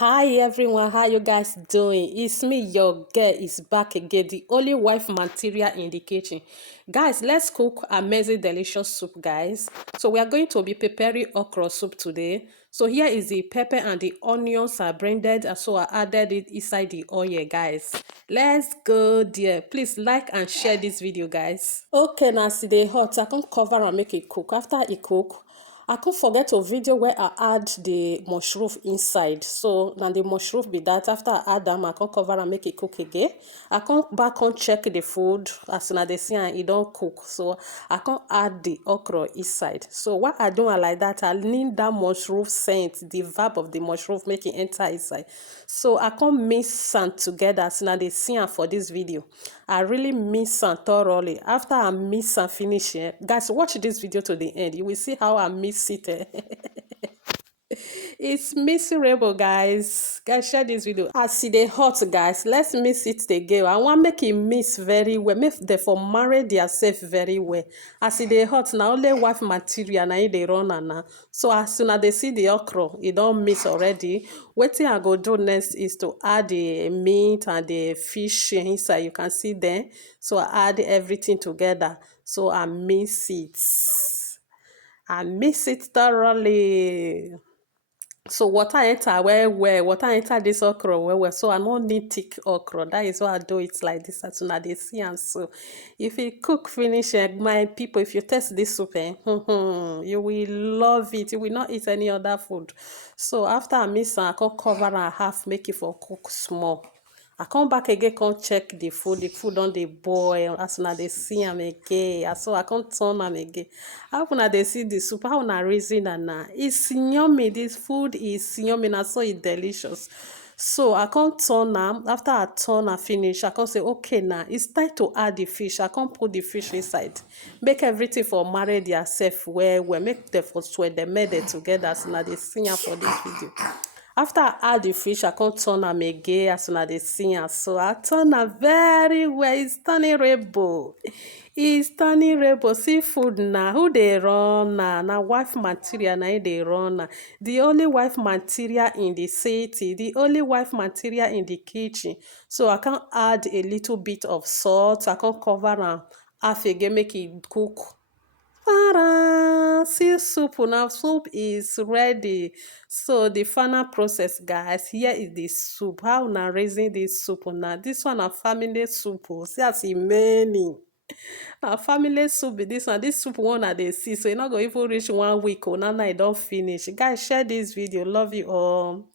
Hi everyone, how you guys doing? It's me, your girl is back again, the only wife material in the kitchen. Guys, let's cook amazing delicious soup, guys. So we are going to be preparing okra soup today. So here is the pepper and the onions are blended, and so I added it inside the oil, guys. Let's go there. Please like and share this video, guys. Okay, now see the hot, I can cover and make it cook. After it cook, I can't forget to video where I add the mushroom inside. So now the mushroom be that after I add them, I can cover and make it cook again. I can back on check the food as soon as they see and it don't cook. So I can add the okra inside. So what I do like that, I need that mushroom scent, the vibe of the mushroom make it enter inside. So I can mix them together as soon as they see for this video. I really mix them thoroughly. After I mix and finish it, guys, watch this video to the end. You will see how I mix it. It's miserable, guys. Guys, share this video. I see the hot, guys. Let's mix it together. I want make it mix very well. Make them for marry themselves very well. I see the hot now. Only wife material now they run now. So as soon as they see the okra, it don't mix already. What thing I go do next is to add the meat and the fish inside. You can see there. So I add everything together. So I mix it. I mix it thoroughly. So water enter well, water enter this okra well. So I don't need thick okra. That is why I do it like this as soon as they see. And so if you cook finish, my people, if you taste this soup, you will love it. You will not eat any other food. So after I mix, I can cover and half, make it for cook small. I come back again, come check the food on the boil, as soon as they see am again, and so I come turn am again. How una dey see the soup, how una reason am na? It's yummy, this food is yummy, na so it's delicious. So I come turn am, after I turn am finish, I come say, okay now, it's time to add the fish. I come put the fish inside, make everything for marry theirself well, make them for sweat, them made it together, as una dey see am for this video. After I add the fish, I come turn am again as soon as they see am. So I turn am very well. It's turning rainbow. It's turning rainbow. Seafood na who dey run na wife material na im dey run na. The only wife material in the city, the only wife material in the kitchen. So I can add a little bit of salt. I can cover am half again, make it cook. Ta-da! See soup now. Soup is ready. So the final process, guys. Here is the soup. How now raising this soup now? This one a family soup. See as e many. Na family soup be this one. This soup one I dey see. So e no go even reach 1 week. Now e don finish. Guys, share this video. Love you all.